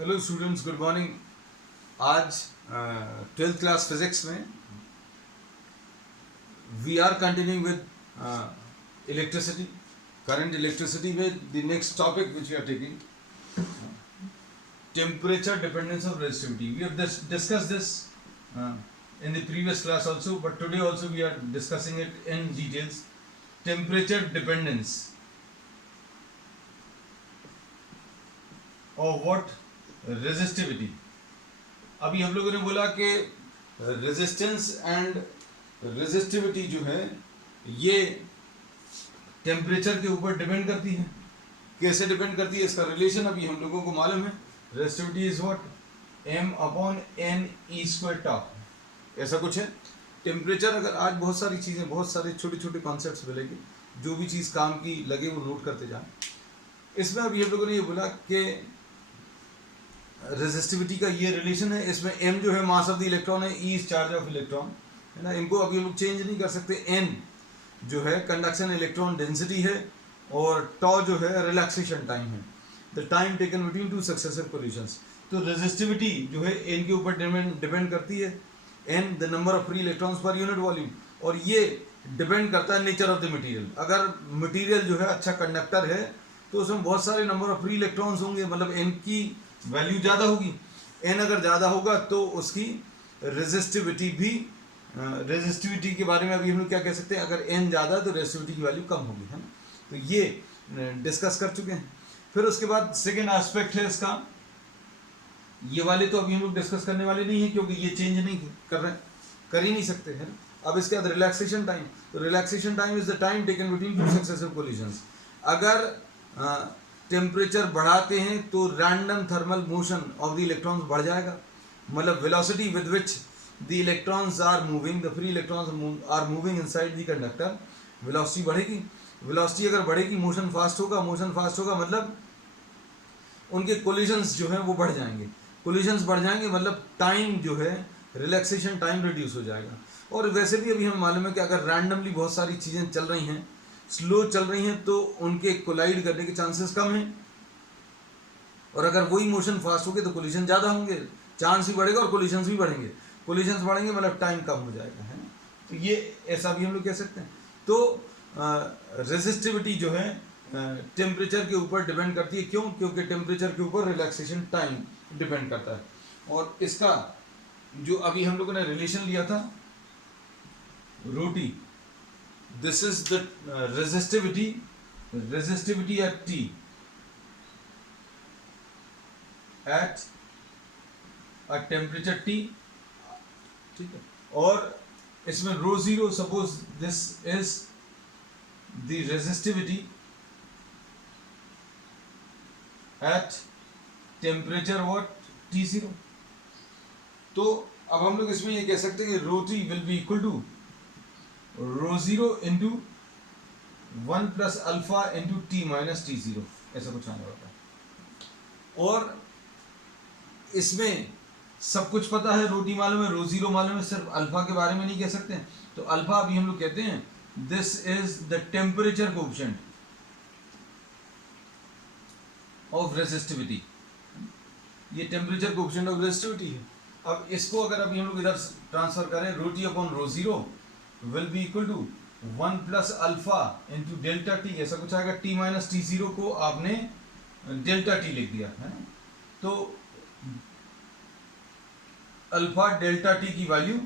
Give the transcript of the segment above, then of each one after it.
Hello students, good morning. आज 12th class physics में we are continuing with electricity, current electricity में the next topic which we are taking temperature dependence of resistivity. We have discussed this in the previous class also, but today also we are discussing it in details. Temperature dependence of what? Resistivity. अभी हम लोगों ने बोला कि resistance and resistivity जो है ये temperature के ऊपर डिपेंड करती है. कैसे डिपेंड करती है, इसका रिलेशन अभी हम लोगों को मालूम है. Resistivity is what? m/n e². ऐसा कुछ है. टेम्परेचर, अगर आज बहुत सारी चीज़ें, बहुत सारे छोटे छोटे कॉन्सेप्ट्स मिलेंगे, जो भी चीज़ काम की लगे वो नोट करते जाएं. इसमें अभी हम लोगों ने ये बोला कि रेजिस्टिविटी का ये रिलेशन है. इसमें m जो है मास ऑफ द इलेक्ट्रॉन है, e is charge of electron, है ना. इनको अभी हम लोग चेंज नहीं कर सकते. n जो है कंडक्शन इलेक्ट्रॉन डेंसिटी है और टॉ जो है रिलैक्सेशन टाइम है, the time taken between two successive collisions. तो रेजिस्टिविटी जो है n के ऊपर डिपेंड करती है. n the number of free electrons per unit volume, और ये डिपेंड करता है नेचर ऑफ द मटेरियल. अगर मटेरियल जो है अच्छा कंडक्टर है तो उसमें बहुत सारे नंबर ऑफ फ्री इलेक्ट्रॉन्स होंगे, मतलब n की वैल्यू ज़्यादा होगी. n अगर ज़्यादा होगा तो उसकी रेजिस्टिविटी भी, रेजिस्टिविटी के बारे में अभी हम लोग क्या कह सकते हैं, अगर n ज़्यादा है तो रेजिस्टिविटी की वैल्यू कम होगी, है ना. तो ये डिस्कस कर चुके हैं. फिर उसके बाद सेकेंड एस्पेक्ट है इसका, ये वाले तो अभी हम लोग डिस्कस करने वाले नहीं है क्योंकि ये चेंज नहीं कर रहे, कर ही नहीं सकते, है ना. अब इसके बाद रिलैक्सेशन टाइम. तो relaxation time is the time taken between two successive collisions. अगर टेम्परेचर बढ़ाते हैं तो random thermal motion of the electrons बढ़ जाएगा, मतलब velocity with which the electrons are moving, the free electrons are moving inside the conductor, velocity बढ़ेगी. Velocity अगर बढ़ेगी, मोशन फास्ट होगा. मोशन फास्ट होगा मतलब उनके कोलिशंस जो हैं वो बढ़ जाएंगे. कोलिशंस बढ़ जाएंगे मतलब टाइम जो है, रिलैक्सेशन टाइम रिड्यूस हो जाएगा. और वैसे भी अभी हमें मालूम है कि अगर रैंडमली बहुत सारी चीज़ें चल रही हैं, स्लो चल रही हैं, तो उनके कोलाइड करने के चांसेस कम हैं. और अगर वही मोशन फास्ट होगी तो कोलिशन ज़्यादा होंगे, चांस भी बढ़ेगा और कोलिशंस भी बढ़ेंगे. कोलिशंस बढ़ेंगे मतलब टाइम कम हो जाएगा, है ना. तो ये ऐसा भी हम लोग कह सकते हैं. तो रेजिस्टिविटी जो है टेम्परेचर के ऊपर डिपेंड करती है. क्यों? क्योंकि टेम्परेचर के ऊपर रिलैक्सेशन टाइम डिपेंड करता है. और इसका जो अभी हम लोगों ने रिलेशन लिया था, रोटी, this is the resistivity at T, at a temperature T, ठीक है. और इसमें rho zero, suppose this is the resistivity at temperature what? T0. तो अब हम लोग इसमें ये कह सकते हैं कि rho T will be equal to rho zero into 1 plus alpha into T minus T0, ऐसा कुछ आने वाला है. और इसमें सब कुछ पता है, रोटी मालूम है, रो जीरो मालूम है, सिर्फ अल्फा के बारे में नहीं कह सकते हैं. तो अल्फा अभी हम लोग कहते हैं this is the temperature coefficient of resistivity. ये टेम्परेचर कोएफिशिएंट ऑफ रेजिस्टिविटी है. अब इसको अगर अभी हम लोग इधर ट्रांसफर करें, rho T upon rho zero will be equal to 1 plus alpha into delta T, ऐसा कुछ आएगा. टी माइनस T0 को आपने डेल्टा टी लिख दिया, है ना. तो अल्फा डेल्टा टी की वैल्यू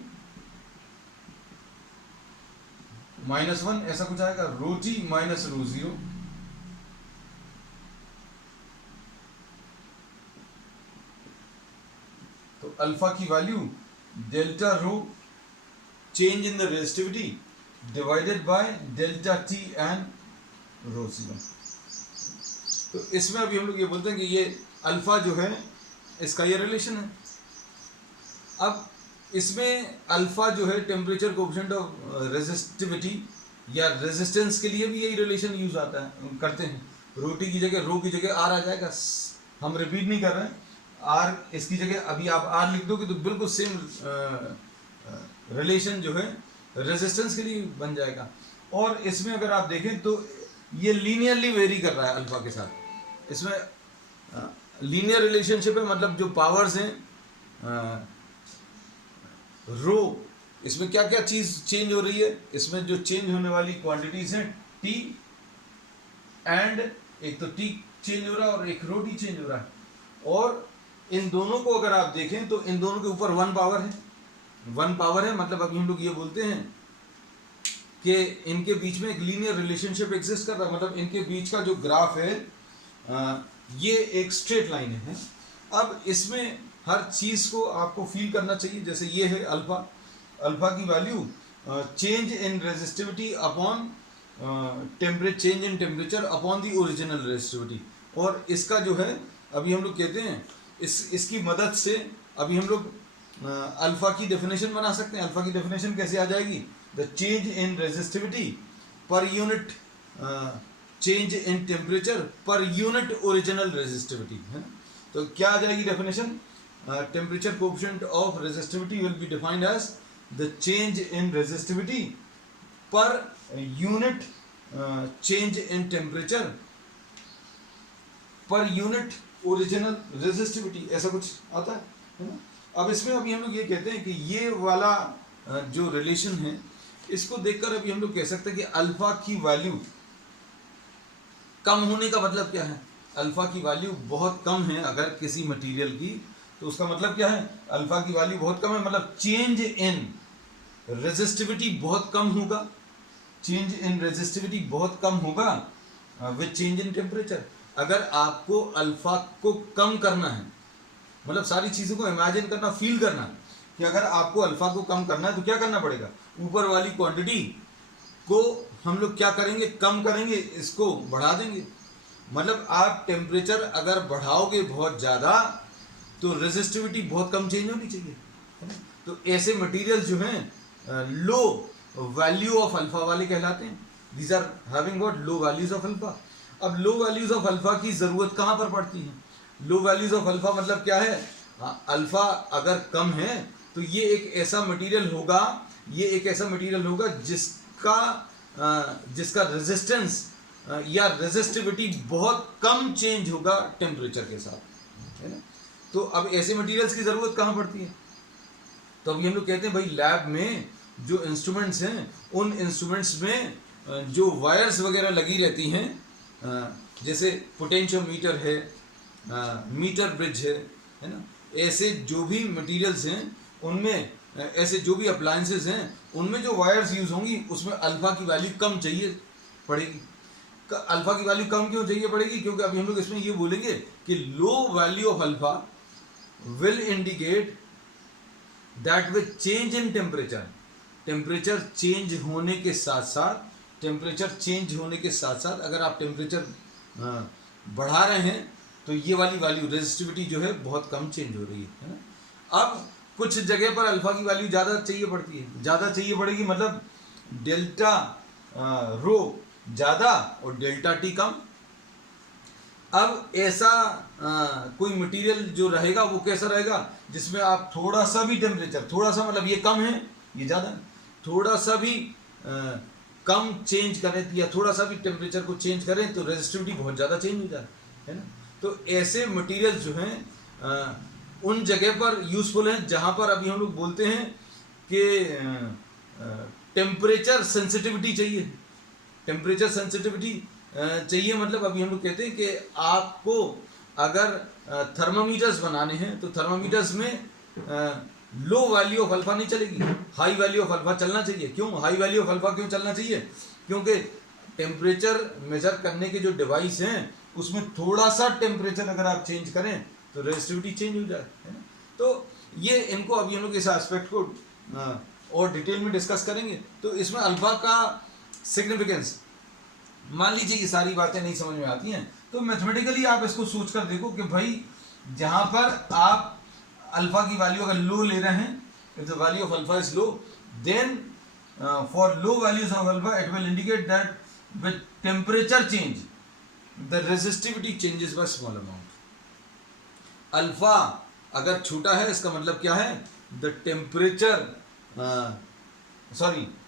-1, ऐसा कुछ आएगा. Rho T minus rho zero, तो अल्फा की value delta rho change in the resistivity divided by delta T and rho zero. तो इसमें अभी हम लोग ये बोलते हैं कि ये अल्फा जो है इसका ये रिलेशन है. अब इसमें अल्फा जो है टेम्परेचर कोएफिशिएंट ऑफ रेजिस्टिविटी या रेजिस्टेंस के लिए भी यही रिलेशन यूज आता है, करते हैं. रोटी की जगह रो की जगह आर आ जाएगा. हम रिपीट नहीं कर रहे हैं. आर इसकी जगह अभी आप आर लिख दोगे तो बिल्कुल सेम रिलेशन जो है रेजिस्टेंस के लिए बन जाएगा. और इसमें अगर आप देखें तो ये लीनियरली वेरी कर रहा है अल्फा के साथ. इसमें लीनियर रिलेशनशिप है, मतलब जो पावर्स हैं रो, इसमें क्या क्या चीज चेंज हो रही है, इसमें जो चेंज होने वाली क्वांटिटीज हैं टी एंड, एक तो टी चेंज हो रहा है और एक रो टी चेंज हो रहा है, और इन दोनों को अगर आप देखें तो इन दोनों के ऊपर वन पावर है, वन पावर है, मतलब अभी हम लोग ये बोलते हैं कि इनके बीच में एक लीनियर रिलेशनशिप एग्जिस्ट कर रहा है, मतलब इनके बीच का जो ग्राफ है ये एक स्ट्रेट लाइन है। अब इसमें हर चीज़ को आपको फील करना चाहिए, जैसे ये है अल्फा, अल्फा की value change in resistivity upon temperature, change in temperature upon the original resistivity, और इसका जो है अभी हम लोग कहते हैं इसकी मदद से अभी हम लोग अल्फा की डेफिनेशन बना सकते हैं। अल्फा की डेफिनेशन कैसे आ जाएगी, the change in resistivity per unit change in temperature per unit original resistivity है। तो क्या आ जाएगी definition, temperature coefficient of resistivity will be defined as the change in resistivity per unit change in temperature per unit original resistivity, ऐसा कुछ आता है ना। अब इसमें अभी हम लोग ये कहते हैं कि ये वाला जो रिलेशन है इसको देखकर अभी हम लोग कह सकते हैं कि अल्फा की वैल्यू कम होने का मतलब क्या है, अल्फा की वैल्यू बहुत कम है अगर किसी मटेरियल की, तो उसका मतलब क्या है, अल्फा की वैल्यू बहुत कम है, मतलब चेंज इन रेजिस्टिविटी बहुत कम होगा, चेंज इन रेजिस्टिविटी बहुत कम होगा विद चेंज इन टेम्परेचर। अगर आपको अल्फा को कम करना है, मतलब सारी चीज़ों को इमेजिन करना, फील करना कि अगर आपको अल्फा को कम करना है तो क्या करना पड़ेगा, ऊपर वाली क्वांटिटी को हम लोग क्या करेंगे, कम करेंगे, इसको बढ़ा देंगे। मतलब आप टेम्परेचर अगर बढ़ाओगे बहुत ज़्यादा तो रेजिस्टिविटी बहुत कम चेंज होनी चाहिए, है ना। तो ऐसे मटेरियल जो हैं लो वैल्यू ऑफ अल्फा वाले कहलाते हैं, these are having what, low values of alpha. अब लो वैल्यूज ऑफ अल्फा की ज़रूरत कहाँ पर पड़ती है, लो वैल्यूज ऑफ अल्फा मतलब क्या है, अल्फा अगर कम है तो ये एक ऐसा मटेरियल होगा, ये एक ऐसा मटेरियल होगा जिसका रेजिस्टेंस या रेजिस्टिविटी बहुत कम चेंज होगा टेम्परेचर के साथ, है ना। तो अब ऐसे मटेरियल्स की ज़रूरत कहाँ पड़ती है, तो अभी हम लोग कहते हैं भाई लैब में जो इंस्ट्रूमेंट्स हैं उन इंस्ट्रूमेंट्स में जो वायर्स वगैरह लगी रहती हैं, जैसे पोटेंशियोमीटर है, मीटर ब्रिज है ना, ऐसे जो भी मटेरियल्स हैं उनमें, ऐसे जो भी अप्लायंसेस हैं उनमें जो वायर्स यूज़ होंगी उसमें अल्फा की वैल्यू कम चाहिए पड़ेगी। अल्फा की वैल्यू कम क्यों चाहिए पड़ेगी, क्योंकि अभी हम लोग इसमें ये बोलेंगे कि low value of alpha will indicate that with change in temperature, temperature change होने के साथ साथ, टेम्परेचर चेंज होने के साथ साथ अगर आप टेम्परेचर बढ़ा रहे हैं तो ये वाली वैल्यू रेजिस्टिविटी जो है बहुत कम चेंज हो रही है ना। अब कुछ जगह पर अल्फा की वैल्यू ज़्यादा चाहिए पड़ती है, ज़्यादा चाहिए पड़ेगी, मतलब डेल्टा रो ज़्यादा और डेल्टा टी कम। अब ऐसा कोई मटेरियल जो रहेगा वो कैसा रहेगा, जिसमें आप थोड़ा सा भी टेम्परेचर, थोड़ा सा मतलब ये कम है ये ज़्यादा है, थोड़ा सा भी कम चेंज करें या थोड़ा सा भी टेम्परेचर को चेंज करें तो रेजिस्टिविटी बहुत ज़्यादा चेंज हो जाए, है ना। तो ऐसे मटेरियल जो हैं उन जगह पर यूज़फुल हैं जहाँ पर अभी हम लोग बोलते हैं कि टेम्परेचर सेंसिटिविटी चाहिए, टेम्परेचर सेंसिटिविटी चाहिए, मतलब अभी हम लोग कहते हैं कि आपको अगर थर्मामीटर्स बनाने हैं तो थर्मामीटर्स में लो वैल्यू ऑफ अल्फा नहीं चलेगी, हाई वैल्यू ऑफ अल्फा चलना चाहिए। क्यों हाई वैल्यू ऑफ अल्फा क्यों चलना चाहिए, क्योंकि टेम्परेचर मेजर करने के जो डिवाइस हैं उसमें थोड़ा सा टेम्परेचर अगर आप चेंज करें तो रेजिस्टिविटी चेंज हो जाए, है ना। तो ये इनको अभी हम लोग इस एस्पेक्ट को और डिटेल में डिस्कस करेंगे। तो इसमें अल्फा का सिग्निफिकेंस, मान लीजिए ये सारी बातें नहीं समझ में आती हैं तो मैथमेटिकली आप इसको सोच कर देखो कि भाई जहाँ पर आप अल्फा की वैल्यू अगर लो ले रहे हैं, if the value of alpha is low, then for low values of alpha it will indicate that with temperature change the resistivity changes by small amount. Alpha अगर छोटा है इसका मतलब क्या है, the temperature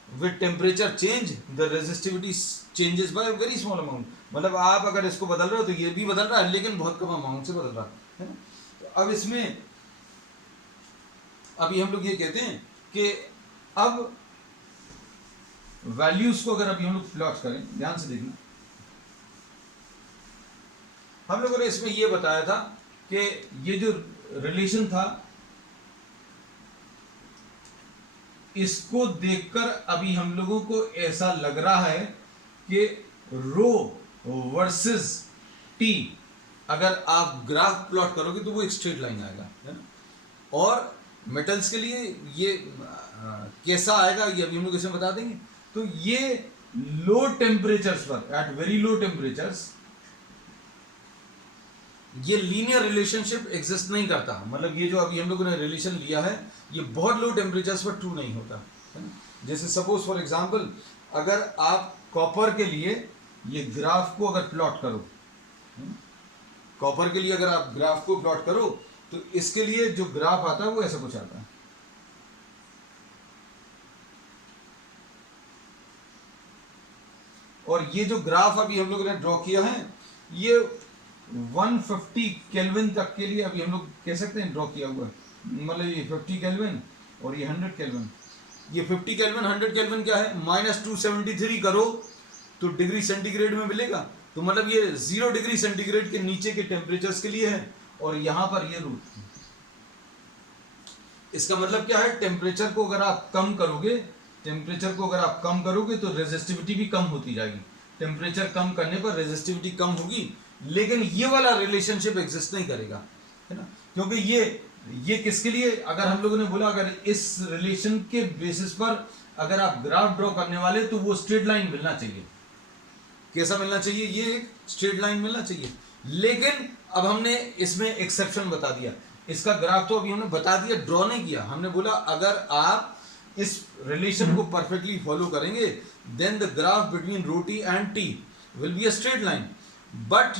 with temperature change the resistivity changes by very small amount. मतलब आप अगर इसको बदल रहे हो तो ये भी बदल रहा है, लेकिन बहुत कम अमाउंट से बदल रहा है ना। तो अब इसमें अभी हम लोग ये कहते हैं कि अब वैल्यूज को अगर अभी हम लोग प्लॉट करें, ध्यान से देखना, हम लोगों ने इसमें ये बताया था कि ये जो रिलेशन था इसको देखकर अभी हम लोगों को ऐसा लग रहा है कि रो वर्सेस टी अगर आप ग्राफ प्लॉट करोगे तो वो एक स्ट्रेट लाइन आएगा, है ना। और मेटल्स के लिए ये कैसा आएगा ये अभी हम लोग इसे बता देंगे। तो ये लो टेम्परेचर्स पर, एट वेरी लो टेम्परेचर्स, ये लीनियर रिलेशनशिप एग्जिस्ट नहीं करता। मतलब ये जो अभी हम लोगों ने रिलेशन लिया है ये बहुत लो टेम्परेचर्स पर ट्रू नहीं होता, है ना। जैसे सपोज फॉर एग्जांपल अगर आप कॉपर के लिए ये ग्राफ को अगर प्लॉट करो, कॉपर के लिए अगर आप ग्राफ को प्लॉट करो तो इसके लिए जो ग्राफ आता है वो ऐसा कुछ आता है। और ये जो ग्राफ अभी हम लोगों ने ड्रॉ किया है ये 150 केल्विन तक के लिए अभी हम लोग कह सकते हैं ड्रॉ किया हुआ है। मतलब ये 50 केल्विन और ये 100 केल्विन। ये 50 केल्विन 100 केल्विन क्या है, -273 करो तो डिग्री सेंटीग्रेड में मिलेगा। तो मतलब ये 0 डिग्री सेंटीग्रेड के नीचे के टेम्परेचर्स के लिए है और यहां पर ये रूट। इसका मतलब क्या है, टेम्परेचर को अगर आप कम करोगे, टेम्परेचर को अगर आप कम करोगे तो रेजिस्टिविटी भी कम होती जाएगी। टेम्परेचर कम करने पर रेजिस्टिविटी कम होगी, लेकिन ये वाला रिलेशनशिप एग्जिस्ट नहीं करेगा, है ना। क्योंकि ये किसके लिए, अगर हम लोगों ने बोला अगर इस रिलेशन के बेसिस पर अगर आप ग्राफ ड्रॉ करने वाले तो वो स्ट्रेट लाइन मिलना चाहिए। कैसा मिलना चाहिए, ये एक स्ट्रेट लाइन मिलना चाहिए। लेकिन अब हमने इसमें एक्सेप्शन बता दिया। इसका ग्राफ तो अभी हमने बता दिया, ड्रॉ नहीं किया। हमने बोला अगर आप इस रिलेशन को परफेक्टली फॉलो करेंगे then the graph between rho T and T will be a straight line. But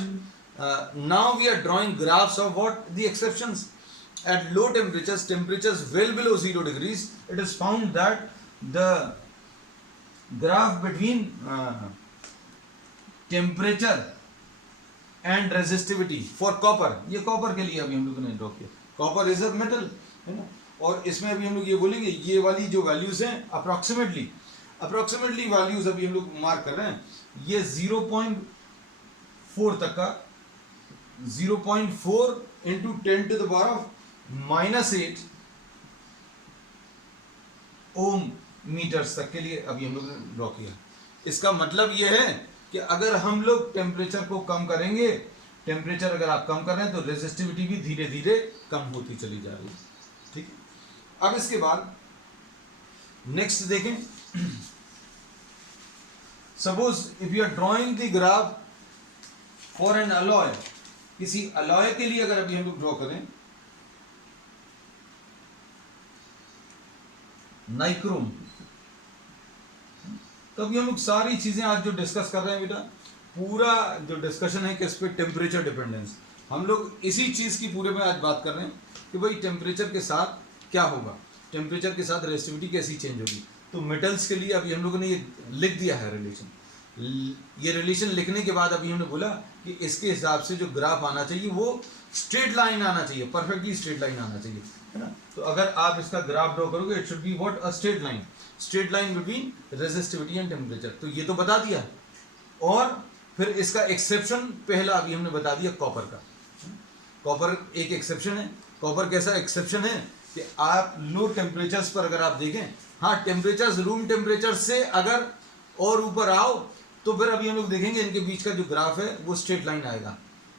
now we are drawing graphs of what the exceptions. At low temperatures, temperatures well below 0 degrees, it is found that the graph between temperature and resistivity for copper, ये copper के लिए अभी हम लोगों ने draw किया। copper is a metal, है ना। और इसमें अभी हम लोग ये बोलेंगे ये वाली जो वैल्यूज हैं अप्रोक्सीमेटली वैल्यूज अभी हम लोग मार्क कर रहे हैं। ये 0.4 तक का 0.4 इंटू 10⁻⁻8 ओम मीटर्स तक के लिए अभी हम लोग ने ड्रॉ किया। इसका मतलब यह है कि अगर हम लोग टेम्परेचर को कम करेंगे, टेम्परेचर अगर आप कम कर रहे हैं तो रेजिस्टिविटी भी धीरे धीरे कम होती चली जा रही है, ठीक है। अब इसके बाद नेक्स्ट देखें, suppose if you are drawing the graph for an alloy, किसी अलॉय के लिए अगर अभी हम लोग ड्रॉ करें, नाइक्रोम, तो अभी हम लोग सारी चीजें आज जो डिस्कस कर रहे हैं बेटा, पूरा जो डिस्कशन है किस पे, टेम्परेचर डिपेंडेंस। हम लोग इसी चीज की पूरे में आज बात कर रहे हैं कि भाई टेम्परेचर के साथ क्या होगा, टेम्परेचर के साथ रेजिस्टिविटी कैसी चेंज होगी। तो मेटल्स के लिए अभी हम लोगों ने ये लिख दिया है रिलेशन। ये रिलेशन लिखने के बाद अभी हमने बोला कि इसके हिसाब से जो ग्राफ आना चाहिए वो स्ट्रेट लाइन आना चाहिए, परफेक्टली स्ट्रेट लाइन आना चाहिए, है ना। तो अगर आप इसका ग्राफ ड्रॉ करोगे it should be what, a straight line between resistivity and temperature. तो ये तो बता दिया। और फिर इसका एक्सेप्शन पहला अभी हमने बता दिया कॉपर का। कॉपर एक एक्सेप्शन है। कॉपर कैसा एक्सेप्शन है कि आप लो टेम्परेचर्स पर अगर आप देखें, हाँ टेम्परेचर्स रूम टेम्परेचर से अगर और ऊपर आओ तो फिर अभी हम लोग देखेंगे इनके बीच का जो ग्राफ है वो स्ट्रेट लाइन आएगा।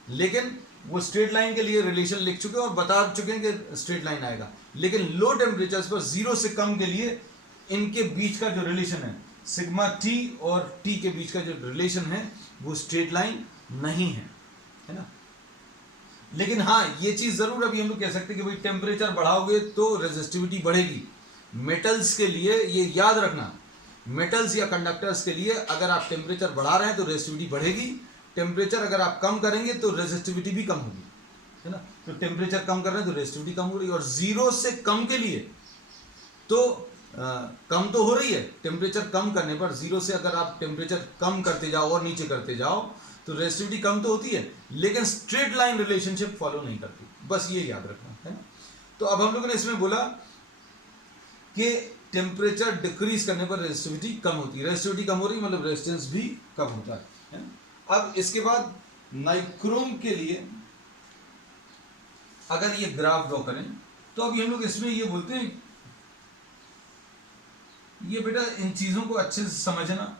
लेकिन वो स्ट्रेट लाइन के लिए रिलेशन लिख चुके हैं और बता चुके हैं कि स्ट्रेट लाइन आएगा। लेकिन लो टेम्परेचर्स पर 0 से कम के लिए इनके बीच का जो रिलेशन है, सिग्मा टी और टी के बीच का जो रिलेशन है वो स्ट्रेट लाइन नहीं है, है ना। लेकिन हाँ ये चीज जरूर अभी हम लोग कह सकते हैं कि भाई टेम्परेचर बढ़ाओगे तो रेजिस्टिविटी बढ़ेगी। मेटल्स के लिए ये याद रखना, मेटल्स या कंडक्टर्स के लिए अगर आप टेम्परेचर बढ़ा रहे हैं तो रेजिस्टिविटी बढ़ेगी, टेम्परेचर अगर आप कम करेंगे तो रेजिस्टिविटी भी कम होगी, है ना। तो टेम्परेचर कम कर रहे हैं तो रेजिस्टिविटी कम हो रही है। और 0 से कम के लिए तो कम तो हो रही है, टेम्परेचर कम करने पर जीरो से अगर आप टेम्परेचर कम करते जाओ और नीचे करते जाओ तो रेजिस्टिविटी कम तो होती है, लेकिन स्ट्रेट लाइन रिलेशनशिप फॉलो नहीं करती, बस ये याद रखना है ना। तो अब हम लोगों ने इसमें बोला कि टेम्परेचर डिक्रीज करने पर रेजिस्टिविटी कम होती है, रेजिस्टिविटी कम हो रही मतलब रेजिस्टेंस भी कम होता है ना। अब इसके बाद नाइक्रोम के लिए अगर ये ग्राफ ड्रॉ करें तो अभी हम लोग इसमें ये बोलते हैं, ये बेटा इन चीजों को अच्छे से समझना,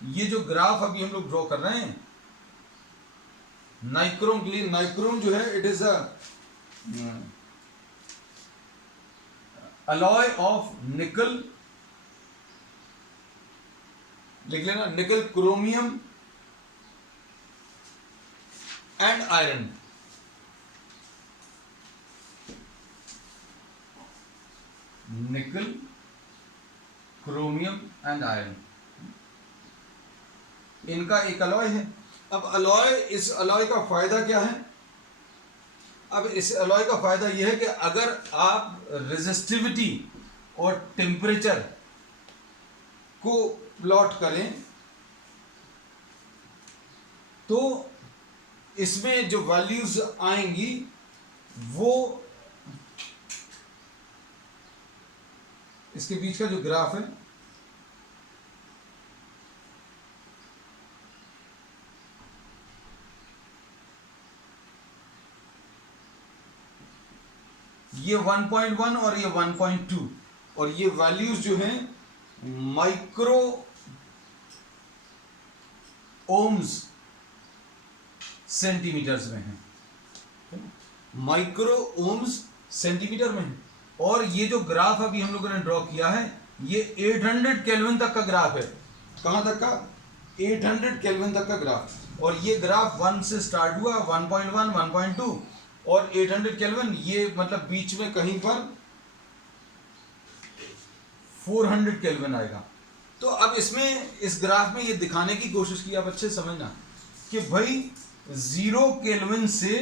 ये जो ग्राफ अभी हम लोग ड्रॉ कर रहे हैं नाइक्रोम के लिए, नाइक्रोम जो है इट इज अलॉय ऑफ निकल, लिख लेना, निकल, क्रोमियम एंड आयरन। निकल, क्रोमियम एंड आयरन, इनका एक अलॉय है। अब अलॉय, इस अलॉय का फायदा क्या है? अब इस अलॉय का फायदा यह है कि अगर आप रेजिस्टिविटी और टेम्परेचर को प्लॉट करें तो इसमें जो वैल्यूज आएंगी वो इसके बीच का जो ग्राफ है ये 1.1 और ये 1.2 और ये वैल्यूज जो हैं माइक्रो ओम्स सेंटीमीटर्स में है, माइक्रो ओम्स सेंटीमीटर में है। और ये जो ग्राफ अभी हम लोगों ने ड्रॉ किया है ये 800 केल्विन तक का ग्राफ है। कहां तक का? 800 केल्विन तक का ग्राफ। और ये ग्राफ 1 से स्टार्ट हुआ, 1.1, 1.2 और 800 केल्विन, ये मतलब बीच में कहीं पर 400 केल्विन आएगा। तो अब इसमें इस ग्राफ में ये दिखाने की कोशिश की, आप अच्छे समझना कि भाई 0 केल्विन से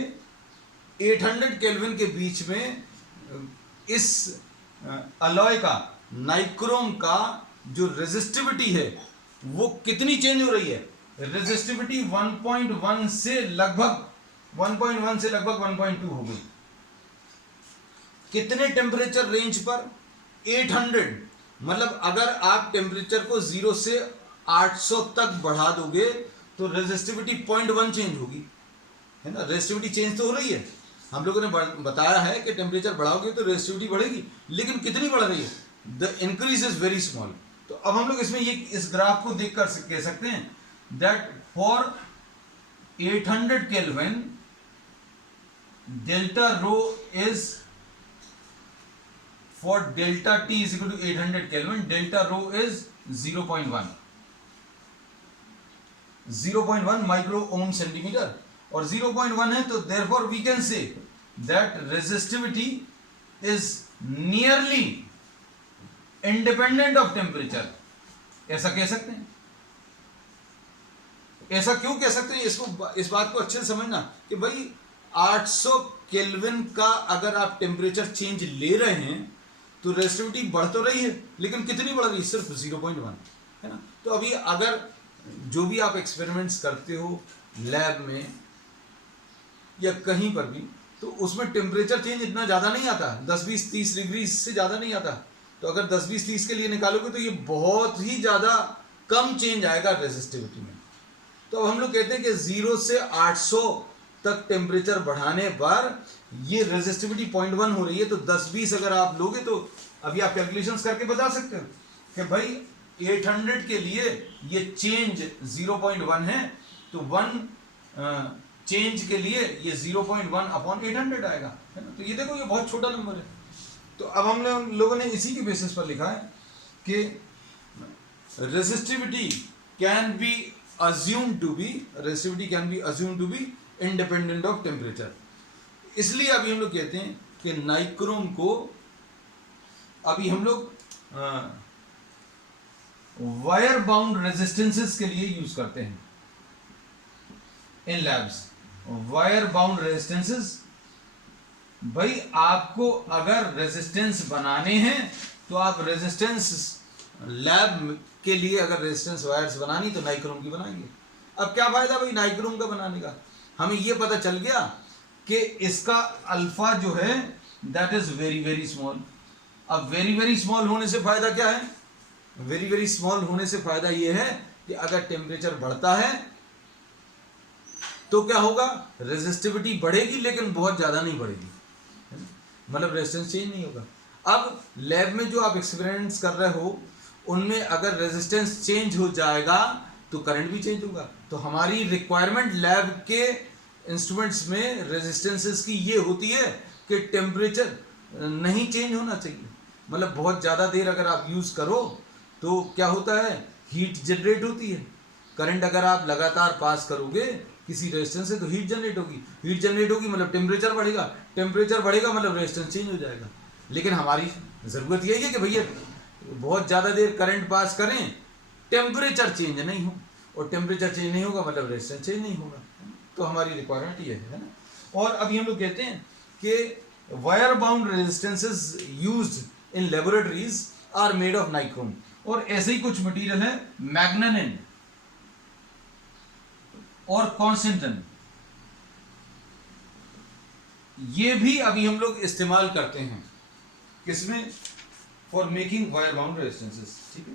800 केल्विन के बीच में इस अलॉय का, नाइक्रोम का जो रेजिस्टिविटी है वो कितनी चेंज हो रही है? रेजिस्टिविटी 1.1 से लगभग 1.2 हो गई। कितने टेम्परेचर रेंज पर? 800। मतलब अगर आप टेम्परेचर को 0 से 800 तक बढ़ा दोगे तो रेजिस्टिविटी 0.1 चेंज होगी, है ना। रेजिस्टिविटी चेंज तो हो रही है, हम लोगों ने बताया है कि टेम्परेचर बढ़ाओगे तो रेजिस्टिविटी बढ़ेगी, लेकिन कितनी बढ़ रही है? The increase is very small. तो अब हम लोग इसमें ये इस ग्राफ को देख कर कह सकते हैं that for 800 kelvin delta rho is, for delta T is equal to 800 kelvin, delta rho is 0.1 micro ohm centimetre. और 0.1 है तो therefore we can say that resistivity is nearly independent of temperature. ऐसा कह सकते हैं। ऐसा क्यों कह सकते हैं? इसको, इस बात को अच्छे से समझना कि भाई 800 केल्विन का अगर आप टेम्परेचर चेंज ले रहे हैं तो रेजिस्टिविटी बढ़ तो रही है, लेकिन कितनी बढ़ रही है? सिर्फ 0.1, है ना। तो अभी अगर जो भी आप एक्सपेरिमेंट्स करते हो लैब में या कहीं पर भी, तो उसमें टेम्परेचर चेंज इतना ज़्यादा नहीं आता, 10, 20, 30 डिग्री से ज़्यादा नहीं आता। तो अगर 10, 20, 30 के लिए निकालोगे तो ये बहुत ही ज़्यादा कम चेंज आएगा रेजिस्टिविटी में। तो अब हम लोग कहते हैं कि 0 से 800 तक टेम्परेचर बढ़ाने पर ये रेजिस्टिविटी 0.1 हो रही है। तो 10-20 अगर आप लोगे तो अभी आप कैलकुलेशंस करके बता सकते हो कि भाई 800 के लिए ये चेंज 0.1 है, तो 1 चेंज के लिए ये 0.1 अपॉन 800 आएगा, है ना। तो ये देखो ये बहुत छोटा नंबर है। तो अब हम लोगों ने इसी के बेसिस पर लिखा है कि resistivity can be assumed to be, resistivity can be assumed to be independent of temperature। इसलिए अभी हम लोग कहते हैं कि नाइक्रोम को अभी हम लोग वायर बाउंड रेजिस्टेंसेस के लिए यूज करते हैं इन लैब्स। वायर बाउंड रेजिस्टेंसेस, भाई आपको अगर रेजिस्टेंस बनाने हैं तो आप रेजिस्टेंस लैब के लिए अगर रेजिस्टेंस वायर्स बनानी तो नाइक्रोम की बनाएंगे। अब क्या फायदा भाई नाइक्रोम का बनाने का, हमें ये पता चल गया कि इसका अल्फा जो है that is very very small. अब वेरी वेरी स्मॉल होने से फायदा क्या है, वेरी वेरी स्मॉल होने से फायदा ये है कि अगर टेम्परेचर बढ़ता है तो क्या होगा, रेजिस्टिविटी बढ़ेगी लेकिन बहुत ज्यादा नहीं बढ़ेगी, मतलब रेजिस्टेंस चेंज नहीं होगा। अब लैब में जो आप एक्सपेरिमेंट्स कर रहे हो उनमें अगर रेजिस्टेंस चेंज हो जाएगा तो करंट भी चेंज होगा। तो हमारी रिक्वायरमेंट लैब के इंस्ट्रूमेंट्स में रेजिस्टेंसेस की ये होती है कि टेम्परेचर नहीं चेंज होना चाहिए, मतलब बहुत ज़्यादा देर अगर आप यूज़ करो तो क्या होता है, हीट जनरेट होती है। करंट अगर आप लगातार पास करोगे किसी रेजिस्टेंस से तो हीट जनरेट होगी, हीट जनरेट होगी मतलब टेम्परेचर बढ़ेगा, टेम्परेचर बढ़ेगा मतलब रेजिस्टेंस चेंज हो जाएगा। लेकिन हमारी ज़रूरत यही है कि भैया बहुत ज़्यादा देर करंट पास करें, टेम्परेचर चेंज नहीं हो, और टेम्परेचर चेंज नहीं होगा मतलब रेजिस्टेंस चेंज नहीं होगा। तो हमारी रिक्वायरमेंट ये है ना। और अभी हम लोग कहते हैं कि wire bound resistances used in laboratories are made of nichrome. और ऐसे ही कुछ मटेरियल है मैग्नेनिन और कॉन्सेंटन, ये भी अभी हम लोग इस्तेमाल करते हैं किसमें, for making wire bound resistances. ठीक है,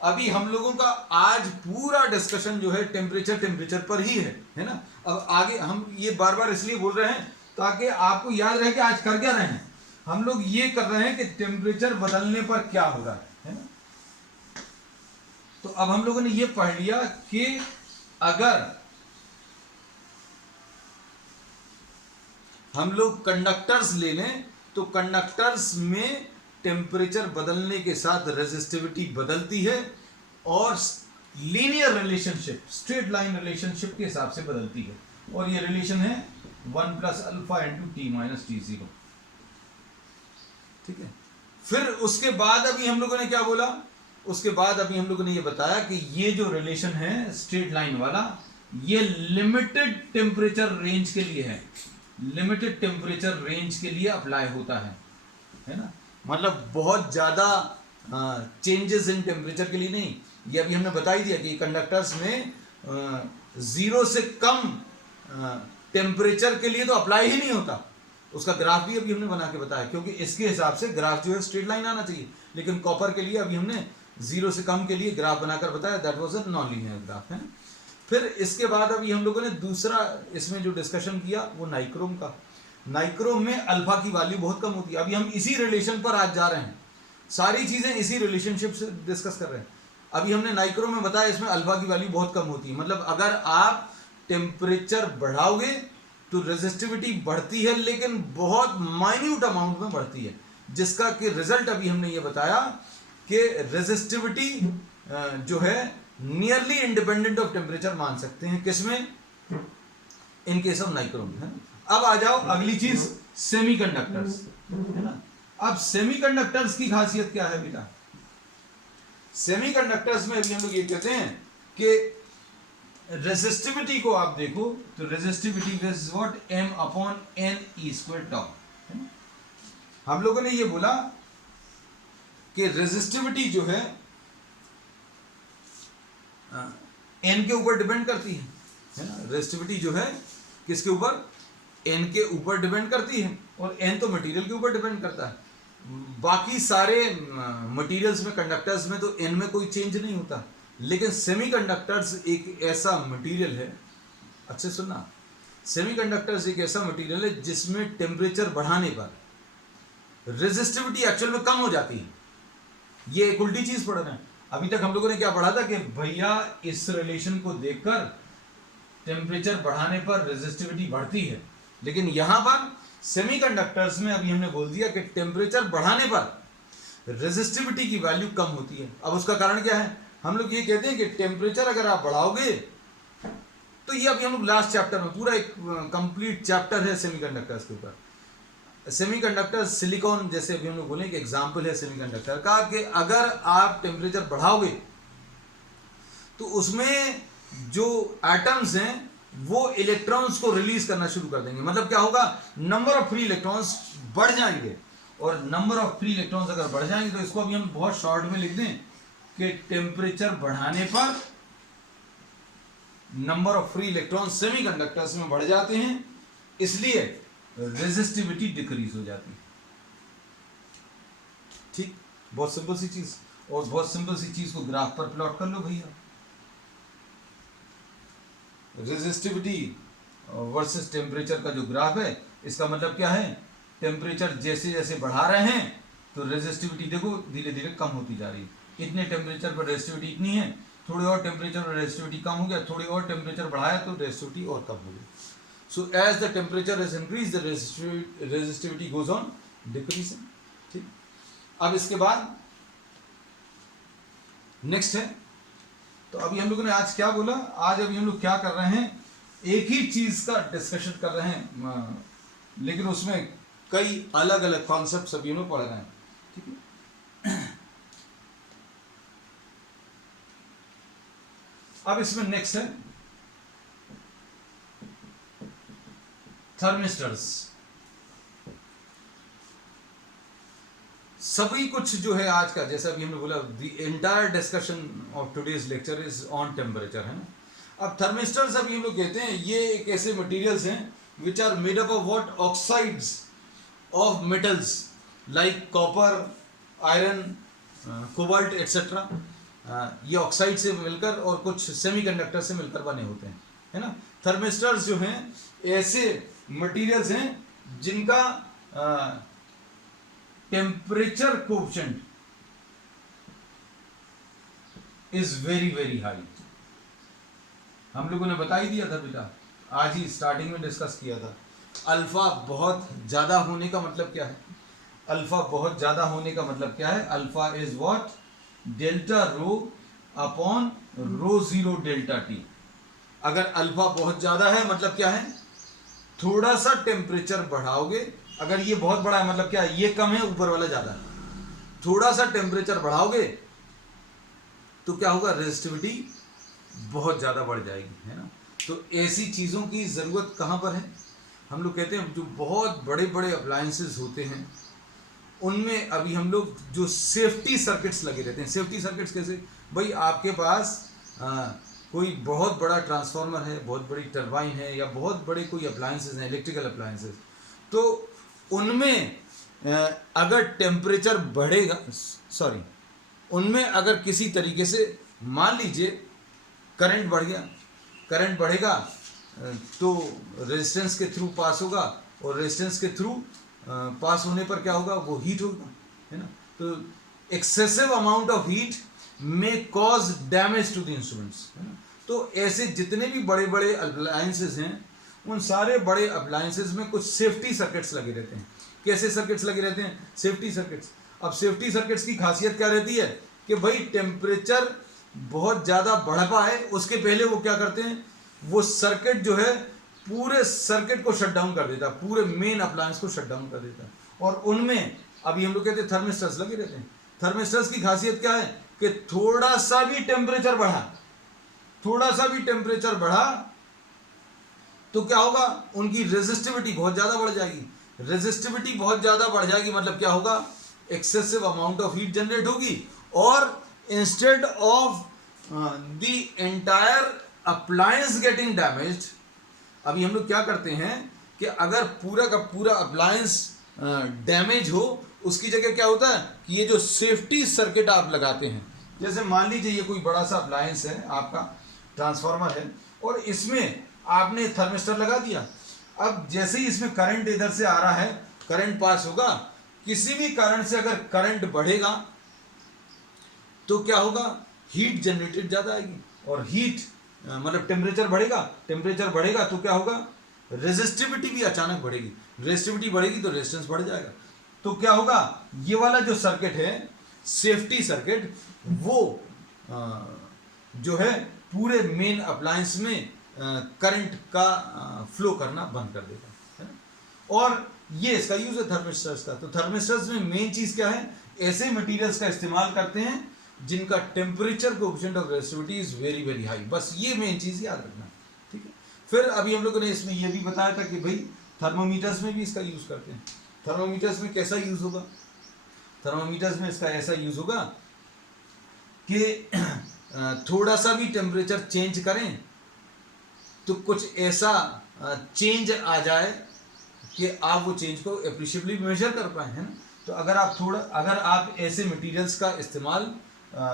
अभी हम लोगों का आज पूरा डिस्कशन जो है टेम्परेचर पर ही है ना। अब आगे हम ये बार बार इसलिए बोल रहे हैं ताकि आपको याद रहे कि आज कर क्या रहे हैं, हम लोग ये कर रहे हैं कि टेम्परेचर बदलने पर क्या हो रहा है ना। तो अब हम लोगों ने ये पढ़ लिया कि अगर हम लोग कंडक्टर्स ले लें तो कंडक्टर्स में टेम्परेचर बदलने के साथ रेजिस्टिविटी बदलती है और linear relationship, straight line relationship के हिसाब से बदलती है। और ये रिलेशन है 1 + अल्फा × T - T0। ठीक है, फिर उसके बाद अभी हम लोगों ने क्या बोला, उसके बाद अभी हम लोगों ने ये बताया कि ये जो रिलेशन है स्ट्रेट लाइन वाला, ये लिमिटेड टेम्परेचर रेंज के लिए है, लिमिटेड टेम्परेचर रेंज के लिए अप्लाई होता है ना। मतलब बहुत ज़्यादा चेंजेस इन टेम्परेचर के लिए नहीं। ये अभी हमने बता ही दिया कि कंडक्टर्स में 0 से कम टेम्परेचर के लिए तो अप्लाई ही नहीं होता। उसका ग्राफ भी अभी हमने बना के बताया, क्योंकि इसके हिसाब से ग्राफ जो है स्ट्रेट लाइन आना चाहिए। लेकिन कॉपर के लिए अभी हमने 0 से कम के लिए ग्राफ बनाकर बताया, that was a non linear graph है। फिर इसके बाद अभी हम लोगों ने दूसरा इसमें जो डिस्कशन किया वो नाइक्रोम का। नाइक्रोम में अल्फा की वैल्यू बहुत कम होती है। अभी हम इसी रिलेशन पर आज जा रहे हैं, सारी चीज़ें इसी रिलेशनशिप से डिस्कस कर रहे हैं। अभी हमने नाइक्रोम में बताया इसमें अल्फा की वैल्यू बहुत कम होती है, मतलब अगर आप टेम्परेचर बढ़ाओगे तो रेजिस्टिविटी बढ़ती है लेकिन बहुत माइन्यूट अमाउंट में बढ़ती है, जिसका कि रिजल्ट अभी हमने ये बताया कि रेजिस्टिविटी जो है नियरली इंडिपेंडेंट ऑफ टेम्परेचर मान सकते हैं, किसमें, इन केस ऑफ नाइक्रोम है। अब आ जाओ अगली चीज, सेमीकंडक्टर्स है ना। अब सेमीकंडक्टर्स की खासियत क्या है बेटा, सेमीकंडक्टर्स में अभी हम लोग ये कहते हैं कि रेजिस्टिविटी को आप देखो तो रेजिस्टिविटी इज व्हाट m/n² टॉ। हम लोगों ने ये बोला कि रेजिस्टिविटी जो है n के ऊपर डिपेंड करती है ना। रेजिस्टिविटी जो है किसके ऊपर, n के ऊपर डिपेंड करती है, और n तो मटेरियल के ऊपर डिपेंड करता है। बाकी सारे मटेरियल्स में, कंडक्टर्स में तो n में कोई चेंज नहीं होता, लेकिन सेमीकंडक्टर्स एक ऐसा मटेरियल है, अच्छे सुनना, सेमीकंडक्टर्स एक ऐसा मटेरियल है जिसमें टेम्परेचर बढ़ाने पर रेजिस्टिविटी एक्चुअल में कम हो जाती है। ये एक उल्टी चीज पढ़ रहे हैं। अभी तक हम लोगों ने क्या पढ़ा था कि भैया इस रिलेशन को देखकर टेम्परेचर बढ़ाने पर रेजिस्टिविटी बढ़ती है, लेकिन यहां पर सेमीकंडक्टर्स में अभी हमने बोल दिया कि टेम्परेचर बढ़ाने पर रेजिस्टिविटी की वैल्यू कम होती है। अब उसका कारण क्या है, हम लोग ये कहते हैं कि टेम्परेचर अगर आप बढ़ाओगे तो ये अभी हम लोग लास्ट चैप्टर में, पूरा एक कंप्लीट चैप्टर है सेमीकंडक्टर्स के ऊपर। सेमीकंडक्टर सिलिकॉन जैसे अभी हम लोग बोले कि एग्जाम्पल है सेमीकंडक्टर का, कि अगर आप टेम्परेचर बढ़ाओगे तो उसमें जो एटम्स हैं वो इलेक्ट्रॉन्स को रिलीज करना शुरू कर देंगे। मतलब क्या होगा, नंबर ऑफ फ्री इलेक्ट्रॉन्स बढ़ जाएंगे और नंबर ऑफ फ्री इलेक्ट्रॉन्स अगर बढ़ जाएंगे तो इसको अभी हम बहुत शॉर्ट में लिख दें कि टेम्परेचर बढ़ाने पर number of free electron semiconductors में बढ़ जाते हैं, इसलिए रेजिस्टिविटी डिक्रीज हो जाती है। ठीक, बहुत सिंपल सी चीज, और बहुत सिंपल सी चीज को ग्राफ पर प्लॉट कर लो भैया। रेजिस्टिविटी वर्सेस टेम्परेचर का जो ग्राफ है, इसका मतलब क्या है, टेम्परेचर जैसे जैसे बढ़ा रहे हैं तो रेजिस्टिविटी देखो धीरे धीरे कम होती जा रही है। इतने टेम्परेचर पर रेजिस्टिविटी इतनी है, थोड़े और टेम्परेचर पर रेजिस्टिविटी कम हो गया, थोड़ी और टेम्परेचर बढ़ाया तो रेजिस्टिविटी और कम हो गई। So as the temperature is increase the resistivity goes on decreasing. ठीक, अब इसके बाद नेक्स्ट है, तो अभी हम लोगों ने आज क्या बोला, आज अभी हम लोग क्या कर रहे हैं, एक ही चीज का डिस्कशन कर रहे हैं, लेकिन उसमें कई अलग अलग कॉन्सेप्ट्स अभी हम लोग पढ़ रहे हैं। ठीक है, अब इसमें नेक्स्ट है थर्मिस्टर्स। सभी कुछ जो है आज का, जैसा अभी हमने बोला, the entire discussion of today's lecture is on temperature, है ना। अब थर्मिस्टर्स अभी हम लोग कहते हैं, ये एक ऐसे मटेरियल्स हैं which are made up of what, oxides of metals like copper, iron, cobalt etcetera. ये ऑक्साइड से मिलकर और कुछ सेमीकंडक्टर से मिलकर बने होते हैं, है ना। थर्मिस्टर्स जो हैं ऐसे मटेरियल्स हैं जिनका temperature coefficient is very very high. हम लोगों ने बता ही दिया था बेटा, आज ही स्टार्टिंग में डिस्कस किया था। अल्फा बहुत ज्यादा होने का मतलब क्या है, अल्फा बहुत ज्यादा होने का मतलब क्या है, alpha is what, delta rho upon rho zero delta T. अगर अल्फा बहुत ज्यादा है मतलब क्या है, थोड़ा सा टेम्परेचर बढ़ाओगे, अगर ये बहुत बड़ा है मतलब क्या है, ये कम है ऊपर वाला ज्यादा है, थोड़ा सा टेम्परेचर बढ़ाओगे तो क्या होगा, रेजिस्टिविटी बहुत ज्यादा बढ़ जाएगी, है ना। तो ऐसी चीजों की जरूरत कहां पर है, हम लोग कहते हैं जो बहुत बड़े बड़े अप्लायंसेस होते हैं उनमें अभी हम लोग जो सेफ्टी सर्किट्स लगे रहते हैं। सेफ्टी सर्किट्स कैसे, भाई आपके पास कोई बहुत बड़ा ट्रांसफार्मर है, बहुत बड़ी टरबाइन है, या बहुत बड़े कोई अप्लायंसेस हैं, इलेक्ट्रिकल अप्लायंसेस, तो उनमें अगर टेम्परेचर बढ़ेगा, सॉरी, उनमें अगर किसी तरीके से मान लीजिए करंट बढ़ गया, करंट बढ़ेगा तो रेजिस्टेंस के थ्रू पास होगा, और रेजिस्टेंस के थ्रू पास होने पर क्या होगा, वो हीट होगा, है ना। तो excessive amount of heat may cause damage to the instruments, है ना। तो ऐसे जितने भी बड़े बड़े अप्लायंसेस हैं, उन सारे बड़े अप्लायंसेस में कुछ सेफ्टी सर्किट्स लगे रहते हैं। कैसे सर्किट्स लगे रहते हैं, सेफ्टी सर्किट्स। अब सेफ्टी सर्किट्स की खासियत क्या रहती है कि भाई टेम्परेचर बहुत ज़्यादा बढ़ पाए उसके पहले वो क्या करते हैं, वो सर्किट जो है पूरे सर्किट को शट डाउन कर देता है, पूरे मेन अप्लायंस को शट डाउन कर देता है। और उनमें अभी हम लोग कहते हैं थर्मिस्टर्स लगे रहते हैं। थर्मिस्टर्स की खासियत क्या है कि थोड़ा सा भी टेम्परेचर बढ़ा, थोड़ा सा भी टेम्परेचर बढ़ा तो क्या होगा, उनकी रेजिस्टिविटी बहुत ज्यादा बढ़ जाएगी। रेजिस्टिविटी बहुत ज्यादा बढ़ जाएगी मतलब क्या होगा, excessive amount of heat generate होगी, और instead of the entire appliance getting damaged, अभी हम लोग क्या करते हैं कि अगर पूरा का पूरा अप्लायंस डैमेज हो, उसकी जगह क्या होता है कि ये जो सेफ्टी सर्किट आप लगाते हैं, जैसे मान लीजिए ये कोई बड़ा सा अप्लायंस है, आपका ट्रांसफार्मर है, और इसमें आपने थर्मिस्टर लगा दिया। अब जैसे ही इसमें करंट इधर से आ रहा है, करंट पास होगा, किसी भी कारण से अगर करंट बढ़ेगा तो क्या होगा, हीट जनरेटेड ज़्यादा आएगी, और हीट मतलब टेम्परेचर बढ़ेगा, टेम्परेचर बढ़ेगा तो क्या होगा, रेजिस्टिविटी भी अचानक बढ़ेगी, रेजिस्टिविटी बढ़ेगी तो रेजिस्टेंस बढ़ जाएगा। तो क्या होगा, ये वाला जो सर्किट है सेफ्टी सर्किट, वो जो है पूरे मेन अप्लायंस में करंट का फ्लो करना बंद कर देगा, है ना। और ये इसका यूज है थर्मिस्टर्स का। तो थर्मिस्टर्स में मेन चीज क्या है, ऐसे मटेरियल्स का इस्तेमाल करते हैं जिनका temperature coefficient of resistivity is very very high. बस ये मेन चीज याद रखना, ठीक है। फिर अभी हम लोगों ने इसमें ये भी बताया था कि भाई थर्मोमीटर्स में भी इसका यूज करते हैं। थर्मोमीटर्स में कैसा यूज होगा? थर्मोमीटर्स में इसका ऐसा यूज होगा कि थोड़ा सा भी टेम्परेचर चेंज करें तो कुछ ऐसा चेंज आ जाए कि आप वो चेंज को एप्रिशिएबली मेजर कर पाए, है ना। तो अगर आप ऐसे मटेरियल्स का इस्तेमाल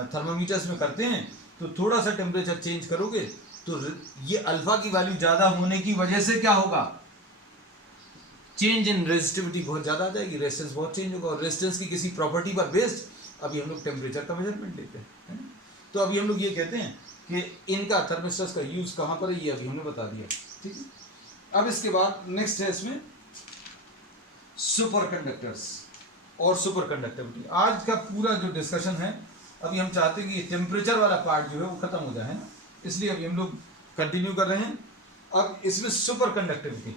थर्मोमीटर्स में करते हैं तो थोड़ा सा टेम्परेचर चेंज करोगे तो ये अल्फा की वैल्यू ज़्यादा होने की वजह से क्या होगा, चेंज इन रेजिस्टिविटी बहुत ज़्यादा आ जाएगी, रेजिस्टेंस बहुत चेंज होगा, और रेजिस्टेंस की किसी प्रॉपर्टी पर बेस्ड अभी हम लोग टेम्परेचर का मेजरमेंट लेते हैं, है ना। तो अभी हम लोग ये कहते हैं कि इनका थर्मिस्टर्स का यूज़ कहाँ पर है, ये अभी हमने बता दिया, ठीक है। अब इसके बाद नेक्स्ट है इसमें सुपर कंडक्टर्स और सुपर कंडक्टिविटी। आज का पूरा जो डिस्कशन है अभी हम चाहते हैं कि टेम्परेचर वाला पार्ट जो है वो खत्म हो जाए, है ना, इसलिए अभी हम लोग कंटिन्यू कर रहे हैं। अब इसमें सुपर कंडक्टिविटी,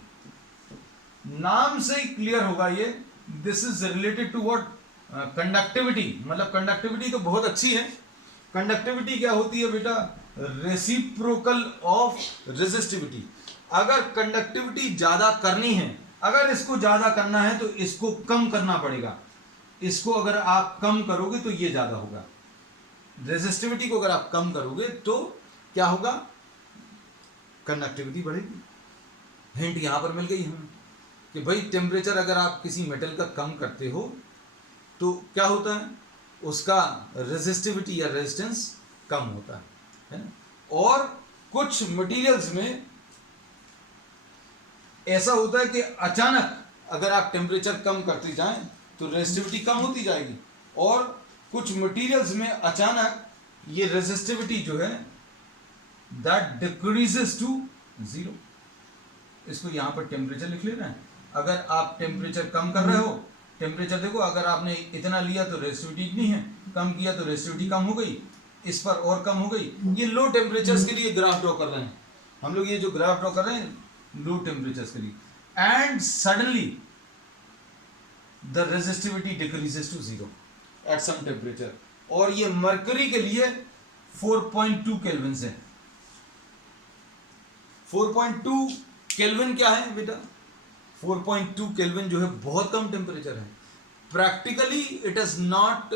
नाम से ही क्लियर होगा ये, this is related to what, conductivity. मतलब कंडक्टिविटी तो बहुत अच्छी है। कंडक्टिविटी क्या होती है बेटा, रेसिप्रोकल ऑफ रेजिस्टिविटी। अगर कंडक्टिविटी ज्यादा करनी है, अगर इसको ज्यादा करना है तो इसको कम करना पड़ेगा। इसको अगर आप कम करोगे तो ये ज्यादा होगा। रेजिस्टिविटी को अगर आप कम करोगे तो क्या होगा, कंडक्टिविटी बढ़ेगी। हिंट यहां पर मिल गई हमें कि भाई टेम्परेचर अगर आप किसी मेटल का कम करते हो तो क्या होता है, उसका रेजिस्टिविटी या रेजिस्टेंस कम होता है ना। और कुछ मटेरियल्स में ऐसा होता है कि अचानक अगर आप टेम्परेचर कम करते जाएं तो रेजिस्टिविटी कम होती जाएगी, और कुछ मटेरियल्स में अचानक ये रेजिस्टिविटी जो है दैट डिक्रीजेस टू जीरो। इसको यहां पर टेम्परेचर लिख लेना है। अगर आप टेम्परेचर कम कर रहे हो, टेम्परेचर देखो, अगर आपने इतना लिया तो रेजिस्टिविटी इतनी है, कम किया तो रेजिस्टिविटी कम हो गई, इस पर और कम हो गई। ये लो टेम्परेचर्स के लिए ग्राफ ड्रॉ कर रहे हैं हम लोग, ये जो ग्राफ ड्रॉ कर रहे हैं लो टेम्परेचर्स के लिए, and suddenly the resistivity decreases to zero at some temperature. और ये मरकरी के लिए 4.2 केल्विन है। 4.2 केल्विन क्या है बेटा, 4.2 केल्विन जो है बहुत कम टेम्परेचर है। Practically it is not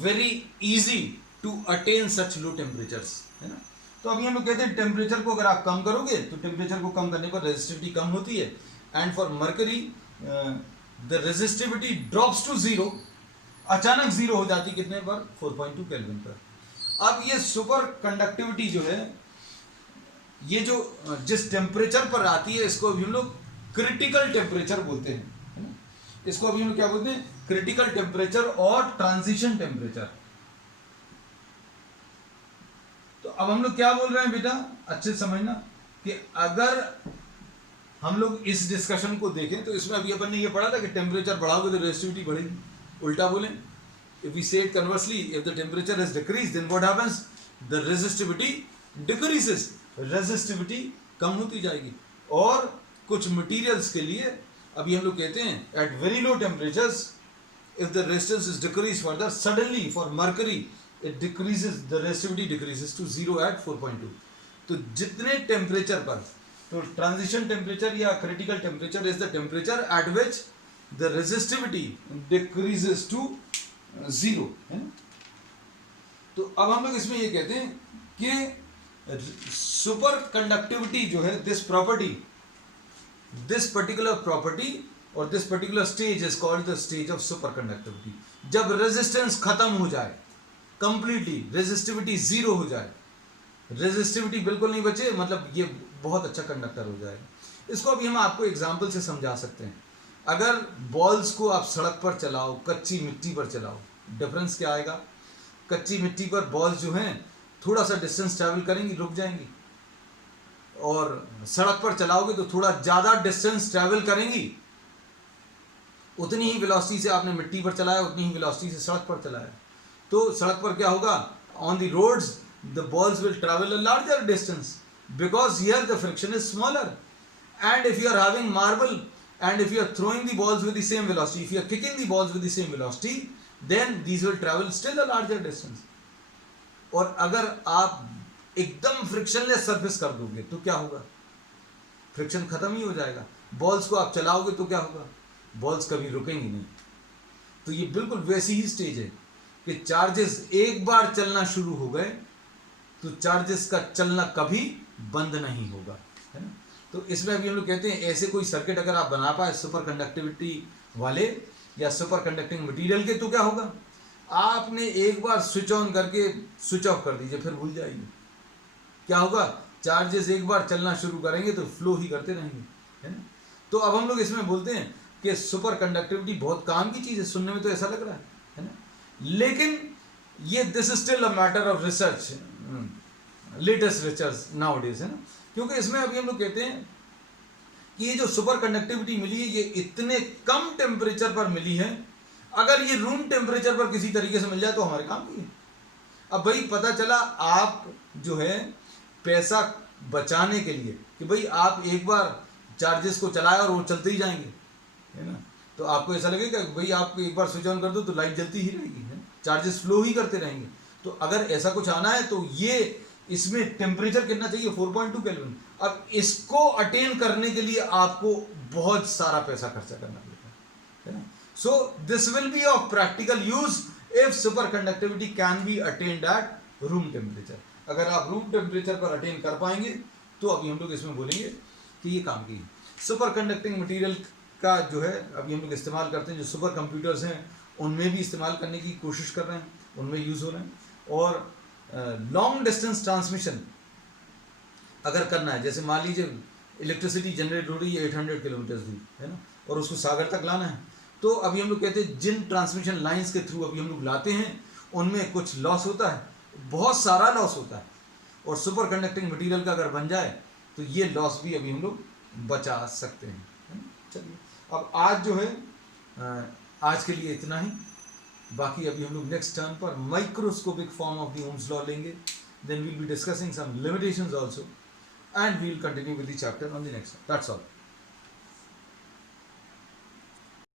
very easy to attain such low temperatures, है ना। तो अभी हम लोग कहते हैं टेम्परेचर को अगर आप कम करोगे तो टेम्परेचर को कम करने पर रेजिस्टिविटी कम होती है, and for mercury the resistivity drops to zero, अचानक जीरो हो जाती कितने पर, 4.2 केल्विन पर। अब ये सुपर कंडक्टिविटी जो है, ये जो जिस टेम्परेचर पर आती है इसको अभी हम लोग क्रिटिकल टेम्परेचर बोलते हैं, है ना। इसको अभी हम लोग क्या बोलते हैं, क्रिटिकल टेम्परेचर और ट्रांजिशन टेम्परेचर। तो अब हम लोग क्या बोल रहे हैं बेटा, अच्छे से समझना कि अगर हम लोग इस डिस्कशन को देखें तो इसमें अभी अपन ने ये पढ़ा था कि टेम्परेचर बढ़ाओगे तो रेजिस्टिविटी बढ़ेगी। उल्टा बोलें, if we say it conversely, if the temperature is decrease then what happens, the resistivity decreases, resistivity कम होती जाएगी। और कुछ मटेरियल्स के लिए अभी हम लोग कहते हैं at very low temperatures if the resistance is decrease further suddenly, for mercury it decreases, the resistivity decreases to zero at 4.2। तो जितने टेम्परेचर पर, तो ट्रांजिशन टेम्परेचर या critical temperature is the temperature at which the resistivity decreases to zero, है ना। तो अब हम लोग इसमें ये कहते हैं कि सुपर कंडक्टिविटी जो है, this property, this particular property और this particular stage is called the stage of superconductivity. जब रेजिस्टेंस खत्म हो जाए कंप्लीटली, रेजिस्टिविटी जीरो हो जाए, रेजिस्टिविटी बिल्कुल नहीं बचे, मतलब ये बहुत अच्छा कंडक्टर हो जाएगा। इसको अभी हम आपको एग्जांपल से समझा सकते हैं। अगर बॉल्स को आप सड़क पर चलाओ, कच्ची मिट्टी पर चलाओ, डिफरेंस क्या आएगा, कच्ची मिट्टी पर बॉल्स जो हैं थोड़ा सा डिस्टेंस ट्रैवल करेंगी, रुक जाएंगी, और सड़क पर चलाओगे तो थोड़ा ज़्यादा डिस्टेंस ट्रैवल करेंगी। उतनी ही वेलोसिटी से आपने मिट्टी पर चलाया, उतनी ही वेलोसिटी से सड़क पर चलाया, तो सड़क पर क्या होगा, on the roads the balls will travel a larger distance because here the friction is smaller. And if you are having marble and if you are throwing the balls with the same velocity, if you are kicking the balls with the same velocity, then these will travel still a larger distance। और अगर आप एकदम frictionless surface कर दोगे तो क्या होगा, friction खत्म ही हो जाएगा। बॉल्स को आप चलाओगे तो क्या होगा, बॉल्स कभी रुकेंगी नहीं। तो ये बिल्कुल वैसी ही स्टेज है कि चार्जेस एक बार चलना शुरू हो गए तो चार्जेस का चलना कभी बंद नहीं होगा, है ना। तो इसमें अभी हम लोग कहते हैं ऐसे कोई सर्किट अगर आप बना पाए सुपर कंडक्टिविटी वाले या सुपर कंडक्टिंग मटेरियल के, तो क्या होगा, आपने एक बार स्विच ऑन करके स्विच ऑफ कर दीजिए, फिर भूल जाइए। क्या होगा, चार्जेस एक बार चलना शुरू करेंगे तो फ्लो ही करते रहेंगे, है ना। तो अब हम लोग इसमें बोलते हैं कि सुपर कंडक्टिविटी बहुत काम की चीज़ है, सुनने में तो ऐसा लग रहा है ना, लेकिन ये this is still a matter of research, latest research now days, है ना। क्योंकि इसमें अभी हम लोग कहते हैं कि ये जो सुपर कंडक्टिविटी मिली है ये इतने कम टेम्परेचर पर मिली है, अगर ये रूम टेम्परेचर पर किसी तरीके से मिल जाए तो हमारे काम की है। अब भाई पता चला आप जो है पैसा बचाने के लिए कि भाई आप एक बार चार्जेस को चलाए और वो चलते ही जाएंगे, है ना, तो आपको ऐसा लगेगा कि भाई आप एक बार स्विच ऑन कर दो तो लाइट जलती ही रहेगी, है, चार्जेस फ्लो ही करते रहेंगे। तो अगर ऐसा कुछ आना है तो ये इसमें टेम्परेचर कितना चाहिए, 4.2 केल्विन। अब इसको अटेन करने के लिए आपको बहुत सारा पैसा खर्चा करना पड़ेगा, है ना। So this will be of practical use if super conductivity can be attend at room temperature. अगर आप रूम टेम्परेचर पर अटेन कर पाएंगे तो अभी हम लोग इसमें बोलेंगे कि ये काम की। सुपर कंडक्टिंग मटेरियल का जो है अभी हम लोग इस्तेमाल करते हैं, जो सुपर कंप्यूटर्स हैं उनमें भी इस्तेमाल करने की कोशिश कर रहे हैं, उनमें यूज़ हो रहे हैं। और लॉन्ग डिस्टेंस ट्रांसमिशन अगर करना है, जैसे मान लीजिए इलेक्ट्रिसिटी जनरेट हो रही है 800 किलोमीटर दूर, है ना, और उसको सागर तक लाना है, तो अभी हम लोग कहते हैं जिन ट्रांसमिशन लाइंस के थ्रू अभी हम लोग लाते हैं उनमें कुछ लॉस होता है, बहुत सारा लॉस होता है, और सुपर कंडक्टिंग मटेरियल का अगर बन जाए तो ये लॉस भी अभी हम लोग बचा सकते हैं, है ना। चलिए अब आज जो है आज के लिए इतना ही, बाकी अभी हम लोग नेक्स्ट टर्न पर microscopic form of the Ohm's law लेंगे, then we'll be discussing some limitations also and we'll continue with the chapter on the next. That's all.